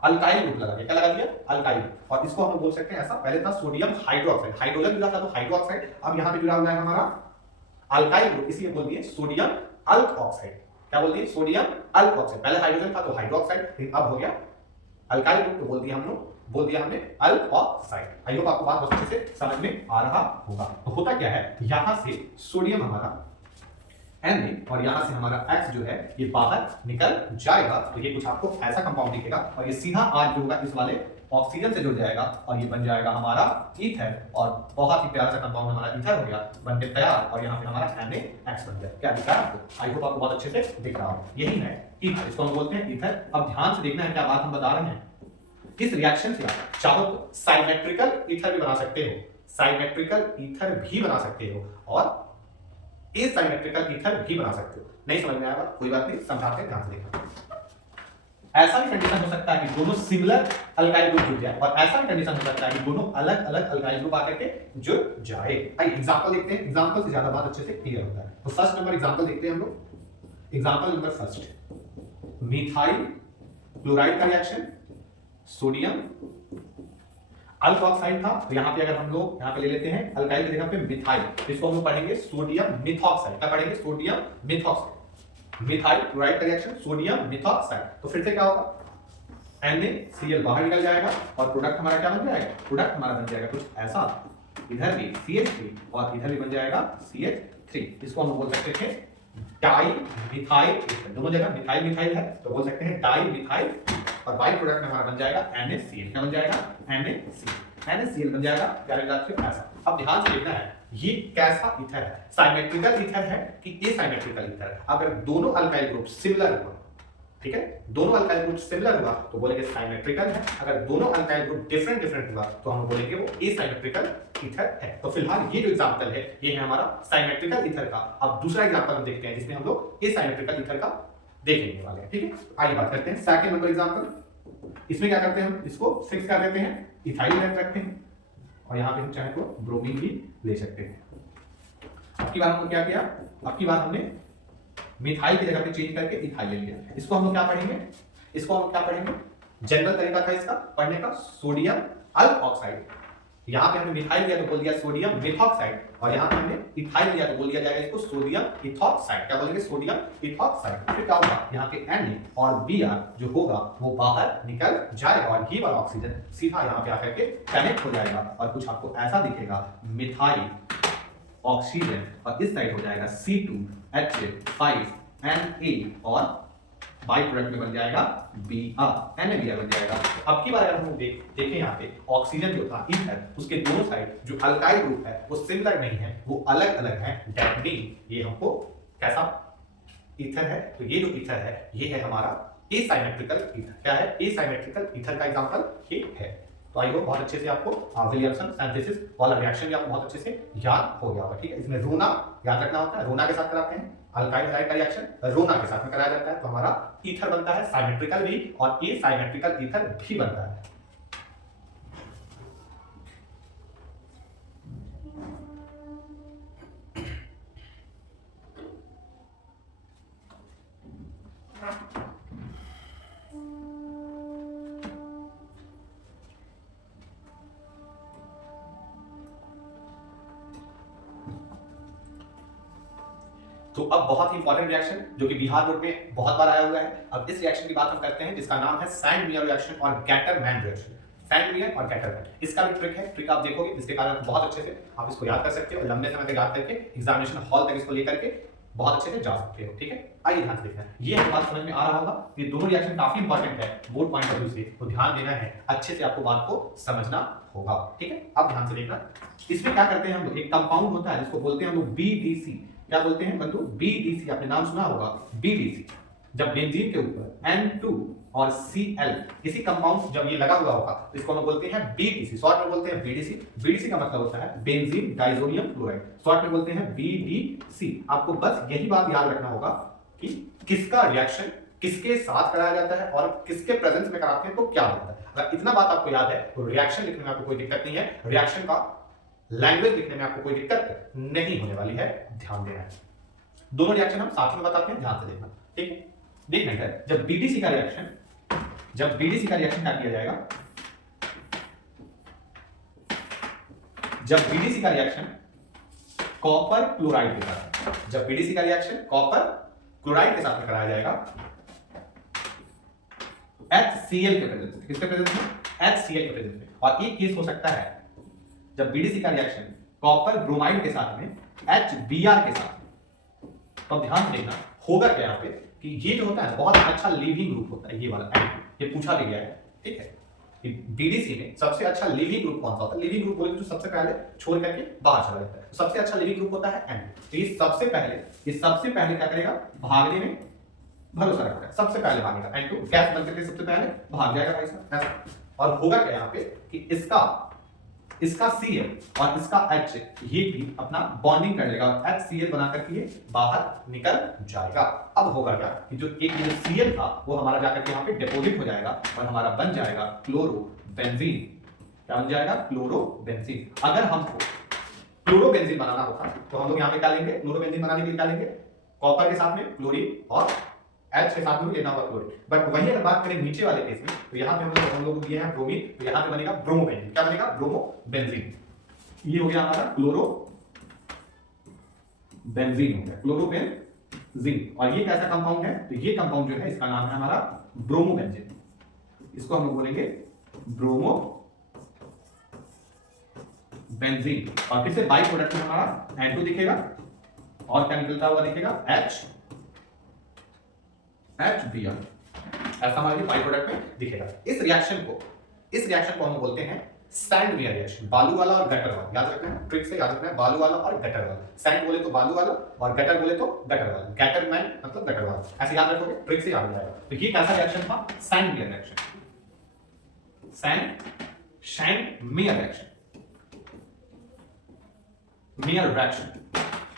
अल्काइल ग्रुप लगा दिया, क्या लगा दिया, अल्काइल। और इसको हम बोल सकते हैं ऐसा, पहले था सोडियम हाइड्रोक्साइड, हाइड्रोजन जुड़ा था तो हाइड्रोक्साइड, अब यहां पे जुड़ा हुआ है हमारा अल्काइल ग्रुप, इसलिए बोल दिए सोडियम अल्क ऑक्साइड। क्या बोल दिए, सोडियम अल्क ऑक्साइड। पहले हाइड्रोजन था तो हाइड्रोक्साइड, अब हो गया अल्काइल ग्रुप, तो बोल दिया हमने अल्क ऑक्साइड। आई होप आपको बात बहुत अच्छे से समझ में आ रहा होगा। तो होता क्या है, यहां से सोडियम हमारा Na और यहां से हमारा X जो है ये बाहर निकल जाएगा, तो ये कुछ आपको ऐसा कंपाउंड दिखेगा और ये सीधा आज जो होगा इस वाले ऑक्सीजन से जुड़ जाएगा और ये बन जाएगा हमारा ईथर, और बहुत ही प्यारा सा कंपाउंड हमारा ईथर हो गया, बनके तैयार, और यहाँ पे हमारा NaX बन गया। क्या दिख रहा है आपको, आई होप आपको बहुत अच्छे से दिख रहा हो, यही है ईथर, इसको हम बोलते हैं ईथर। अब ध्यान से देखना है क्या बात हम बता रहे हैं, इस रिएक्शन से आप चाहो तो साइमेट्रिकल ईथर भी बना सकते हो, साइमेट्रिकल ईथर भी बना सकते हो और एसाइमेट्रिकल ईथर भी बना सकते हो। नहीं समझ में आएगा कोई बात नहीं, समझाते हैं, ध्यान से देखना। ऐसा भी कंडीशन हो सकता है कि दोनों सिमिलर अल्काइल ग्रुप जुड़ जाए, और ऐसा भी कंडीशन हो सकता है कि दोनों अलग अलग अल्काइल ग्रुप आकर के जुड़ जाए। आइए एग्जांपल देखते हैं, एग्जांपल से ज्यादा बात अच्छे से क्लियर होता है। तो फर्स्ट नंबर एग्जांपल देखते हैं हम लोग, example number first, methyl chloride का रिएक्शन, सोडियम अल्कोक्साइड था, तो यहाँ पे अगर हम लोग यहाँ पे ले लेते हैं अल्काइल की जगह पे मिथाइल, इसको हम लोग पढ़ेंगे सोडियम मिथॉक्साइड। क्या पढ़ेंगे, सोडियम मिथॉक्साइड, मिथाइल क्लोराइड का रिएक्शन सोडियम मिथॉक्साइड। तो फिर से क्या होगा, NaCl बाहर निकल जाएगा और प्रोडक्ट हमारा क्या बन जाएगा, प्रोडक्ट हमारा बन जाएगा कुछ ऐसा, इधर भी CH3 और इधर भी बन जाएगा CH3। इसको हम बोल सकते थे डाई मिथाइल, दोनों जगह मिथाइल मिथाइल है तो बोल सकते हैं डाई मिथाइल, और बाई प्रोडक्ट में हमारा बन जाएगा NaCl। क्या बन जाएगा, NaCl बन जाएगा, क्या लगा ऐसा। अब ध्यान से देखना है ये कैसा ईथर है, साइमेट्रिकल ईथर है कि एसाइमेट्रिकल ईथर है। अगर दोनों अल्काइल ग्रुप सिमिलर हुआ, ठीक है, दोनों अल्काइल ग्रुप सिमिलर हुआ तो बोलेंगे साइमेट्रिकल है, अगर दोनों अल्काइल ग्रुप डिफरेंट डिफरेंट हुआ तो हम बोलेंगे वो एसाइमेट्रिकल ईथर है। तो फिलहाल ये जो एग्जांपल है ये है हमारा साइमेट्रिकल ईथर का। अब दूसरा एग्जांपल हम देखते हैं जिसमें हम लोग एसाइमेट्रिकल ईथर का देखेंगे वाले हैं, ठीक है। आइए बात करते हैं सेकंड नंबर एग्जांपल। इसमें क्या करते हैं, हम इसको फिक्स कर देते हैं, इथाइल लेफ्ट रखते हैं और यहाँ पे हम चाहे तो ब्रोमीन भी ले सकते हैं। अब की बार हमने क्या किया, अब की बार हमने मिथाइल की जगह पे चेंज करके इथाइल ले लिया। इसको हम लोग क्या पढ़ेंगे, इसको हम क्या पढ़ेंगे, जनरल तरीका था इसका पढ़ने का, सोडियम अल्कोक्साइड। यहाँ पे हमने मिथाइल लिया तो बोल दिया सोडियम मिथॉक्साइड, और यहाँ पे हमने इथाइल लिया तो बोल दिया जाएगा इसको सोडियम इथॉक्साइड। क्या बोलेंगे, सोडियम इथॉक्साइड। फिर क्या होगा, यहाँ पे Na और Br जो होगा वो बाहर निकल जाएगा और ये वाला ऑक्सीजन सीधा यहाँ पे आकर के कनेक्ट हो जाएगा और कुछ आपको ऐसा दिखेगा, मिथाइल ऑक्सीजन, और इस साइड हो जाएगा C2H5Na और बाई प्रोडक्ट में बन जाएगा Br, NaBr बन जाएगा। अब की बार अगर हम देखें यहाँ पे ऑक्सीजन जो था ईथर, उसके दोनों साइड जो अल्काइल ग्रुप है वो सिमिलर नहीं है, वो अलग अलग है। दैट मीन ये हमको कैसा ईथर है, तो ये जो ईथर है ये है हमारा एसाइमेट्रिकल ईथर। क्या है, एसाइमेट्रिकल ईथर का एग्जांपल ये है। तो आई होप बहुत अच्छे से आपको विलियमसन सिंथेसिस वाला रिएक्शन भी आपको बहुत अच्छे से याद हो गया होगा, ठीक है। इसमें रोना याद रखना होता है, रोना के साथ कराते हैं, अल्काइल हैलाइड का रिएक्शन रोना के साथ में कराया जाता है तो हमारा ईथर बनता है, साइमेट्रिकल भी और एसाइमेट्रिकल ईथर भी बनता है। तो अब बहुत ही इंपॉर्टेंट रिएक्शन जो कि बिहार बोर्ड में बहुत बार आया हुआ है। अब इस रिएक्शन की बात हम करते हैं जिसका नाम है सैंड-मेयर रिएक्शन और गैटर-मैन रिएक्शन। सैंड-मेयर और गैटर-मैन, इसका भी ट्रिक है, ट्रिक आप देखोगे जिसके कारण बहुत अच्छे से आप इसको याद कर सकते हो और लंबे समय तक याद करके एग्जामिनेशन हॉल तक इसको लेकर के बहुत अच्छे से जा सकते हो। ठीक है, आइए ध्यान से देखना है, ये हमें बात समझ में आ रहा होगा। ये दोनों रिएक्शन काफी इंपॉर्टेंट है बोर्ड पॉइंट ऑफ व्यू से, तो ध्यान देना है, अच्छे से आपको बात को समझना होगा। ठीक है, अब ध्यान से देखना, इसमें क्या करते हैं हम लोग, एक कंपाउंड होता है जिसको बोलते हैं हम लोग बीडीसी। क्या बोलते हैं बंधु? बीडीसी, आपने नाम सुना होगा बीडीसी। जब बेंजीन के ऊपर N2 और Cl किसी कंपाउंड जब ये लगा हुआ होगा तो इसको हम बोलते हैं बीडीसी, शॉर्ट में बोलते हैं बीडीसी। बीडीसी का मतलब होता है बेंजीन डाइजोनियम क्लोराइड, शॉर्ट में बोलते हैं बीडीसी। आपको बस यही बात याद रखना होगा कि किसका रिएक्शन किसके साथ कराया जाता है और किसके प्रेजेंस में कराते हैं तो क्या होता है। अगर इतना बात आपको याद है तो रिएक्शन लिखने में आपको कोई दिक्कत नहीं है, रिएक्शन का लैंग्वेज लिखने में आपको कोई दिक्कत नहीं होने वाली है, ध्यान देना है। दोनों रिएक्शन हम साथ में बताते हैं, ध्यान से देखना। ठीक है, देखना है जब बीडीसी का रिएक्शन क्या किया जाएगा, जब बीडीसी का रिएक्शन कॉपर क्लोराइड के साथ, जब बीडीसी का रिएक्शन कॉपर क्लोराइड के साथ में कराया जाएगा HCl के प्रेजेंस में, किसके प्रेजेंस में? HCl के प्रेजेंस में। और एक केस हो सकता है जब बीडीसी का रिएक्शन कॉपर ब्रोमाइड के साथ में HBr के साथ, तो ध्यान से देखना होगा क्या यहाँ पे कि ये जो होता है बहुत अच्छा लीविंग ग्रुप होता है, ये वाला ये पूछा भी गया है। ठीक है, कि बीडीसी में सबसे अच्छा लीविंग ग्रुप कौन सा होता है? लीविंग ग्रुप बोले तो सबसे पहले छोड़ करके बाहर चला जाता है, तो सबसे अच्छा लीविंग ग्रुप होता है N। तो ये सबसे पहले क्या करेगा? भागने में भरोसा रखता है, सबसे पहले भागेगा N2, गैस बन करके सबसे पहले भाग जाएगा भाई साहब ऐसा। और होगा क्या यहाँ पे कि इसका Cl और इसका H ये भी अपना बॉन्डिंग कर लेगा, HCl बना करके ये बाहर निकल जाएगा। अब होगा क्या कि जो एक जो Cl था वो हमारा जाकर के यहाँ पे डिपॉजिट हो जाएगा और हमारा बन जाएगा क्लोरोबेंजीन। क्या बन जाएगा? क्लोरोबेंजीन। अगर हमको क्लोरोबेंजीन बनाना होता तो हम लोग यहाँ पे क्या लेंगे? क्लोरोबेंजीन बनाने के लिए क्या लेंगे? कॉपर के साथ में क्लोरीन और H के साथ में लेना होगा क्लोरीन। बट वही अगर बात करें नीचे वाले केस में तो यहाँ पे हम लोग दिए हैं ब्रोमीन, तो यहाँ पे बनेगा ब्रोमोबेंजीन। क्या बनेगा? ब्रोमोबेंजीन। ये हो गया हमारा क्लोरोबेंजीन हो गया, क्लोरोबेंजीन। और ये कैसा कंपाउंड है? तो ये कंपाउंड जो है इसका नाम है हमारा ब्रोमोबेंजीन। इसको हम लोग बोलेंगे ब्रोमोबेंजीन। और फिर से बाई प्रोडक्ट में हमारा N2 दिखेगा और क्या निकलता हुआ दिखेगा? HBr, ऐसा हमारे बाई प्रोडक्ट में दिखेगा। इस रिएक्शन को हम बोलते हैं सैंड-मेयर रिएक्शन, बालू वाला और गटर वाला। याद रखना है, ट्रिक से याद रखना है, बालू वाला और गटर वाला। सैंड बोले तो बालू वाला और गटर बोले तो गटर वाला, गैटर-मैन मतलब गटर वाला, ऐसे याद रखोगे, ट्रिक से याद हो जाएगा। तो ये कैसा रिएक्शन था? Sand-mayor reaction, sand-mayor reaction, mayor reaction.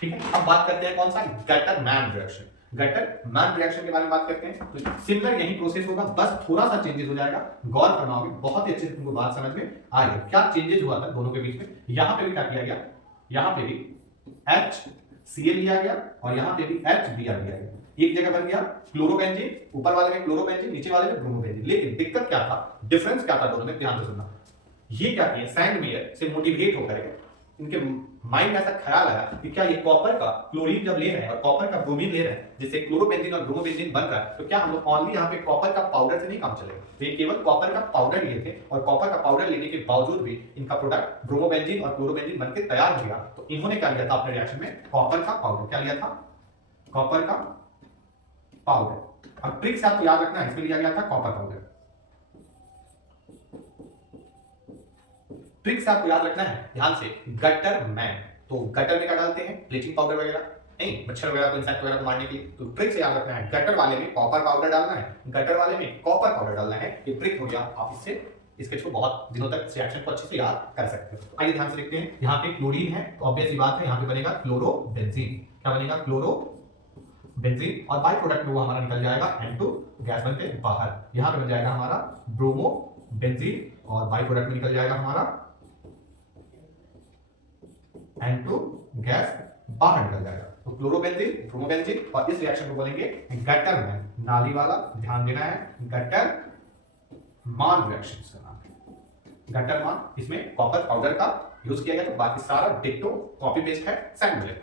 ठीक है, अब बात करते हैं कौन सा? Gutter-man reaction. गटर-मैन रिएक्शन के बारे में बात करते हैं तो सिमिलर यही प्रोसेस होगा, बस थोड़ा सा चेंजेस हो जाएगा। गौर करना होगा, बहुत ही अच्छे से तुमको बात समझ में आएगी। क्या चेंजेस हुआ था दोनों के बीच में? यहाँ पे भी क्या किया गया? यहाँ पे भी HCl लिया गया और यहाँ पे भी HBr लिया गया। एक जगह बन गया क्लोरोबेंजीन, ऊपर वाले में क्लोरोबेंजीन, नीचे वाले में ब्रोमोबेंजीन। लेकिन दिक्कत क्या था, डिफरेंस क्या था दोनों में? ध्यान से सुनना। ये क्या किया? सैंड-मेयर से मोटिवेट होकर इनके माइंड में ऐसा ख्याल आया कि क्या ये कॉपर का क्लोरीन जब ले रहे हैं और कॉपर का ब्रोमीन ले रहे हैं, जिससे क्लोरोबेंजीन और ब्रोमोबेंजीन बन रहा है, तो क्या हम लोग ओनली यहाँ पे कॉपर का पाउडर से नहीं काम चलेगा? तो ये केवल कॉपर का पाउडर लिए थे और कॉपर का पाउडर लेने के बावजूद भी इनका प्रोडक्ट ब्रोमोबेंजीन और क्लोरोबेंजीन बनकर तैयार हो गया। तो इन्होंने क्या लिया था अपने रिएक्शन में? कॉपर का पाउडर। क्या लिया था? कॉपर का पाउडर। अब ट्रिक से आपको याद रखना है, इसमें लिया गया था कॉपर पाउडर। ट्रिक से आपको याद रखना है ध्यान से, गटर-मैन। तो गटर में क्या डालते हैं? ब्लीचिंग पाउडर वगैरह, नहीं मच्छर वगैरह को, इंसेक्ट वगैरह को मारने के लिए। तो ट्रिक से याद रखना है, गटर वाले में कॉपर पाउडर डालना है, गटर वाले में कॉपर पाउडर डालना है। ये ट्रिक हो गया, आप इसको बहुत दिनों तक रिएक्शन को अच्छे से याद कर सकते हो। तो आइए ध्यान से देखते हैं, यहाँ पे क्लोरीन है तो ऑब्वियस सी बात है यहाँ पे बनेगा क्लोरोबेंजीन। क्या बनेगा? क्लोरोबेंजीन। और बाई प्रोडक्ट में वो हमारा निकल जाएगा N2, गैस बन के बाहर। यहाँ पे बन जाएगा हमारा ब्रोमोबेंजीन और बाई प्रोडक्ट में निकल जाएगा हमारा N2, गैस बाहर निकल जाएगा। तो क्लोरोबेंजीन, ब्रोमोबेंजीन, और इस रिएक्शन को बोलेंगे गटर-मैन, नाली वाला, ध्यान देना है, गटर-मान रिएक्शन का नाम है गटर-मान। इसमें कॉपर पाउडर का यूज किया गया, तो बाकी सारा डिट्टो कॉपी पेस्ट है सैंड-मेयर।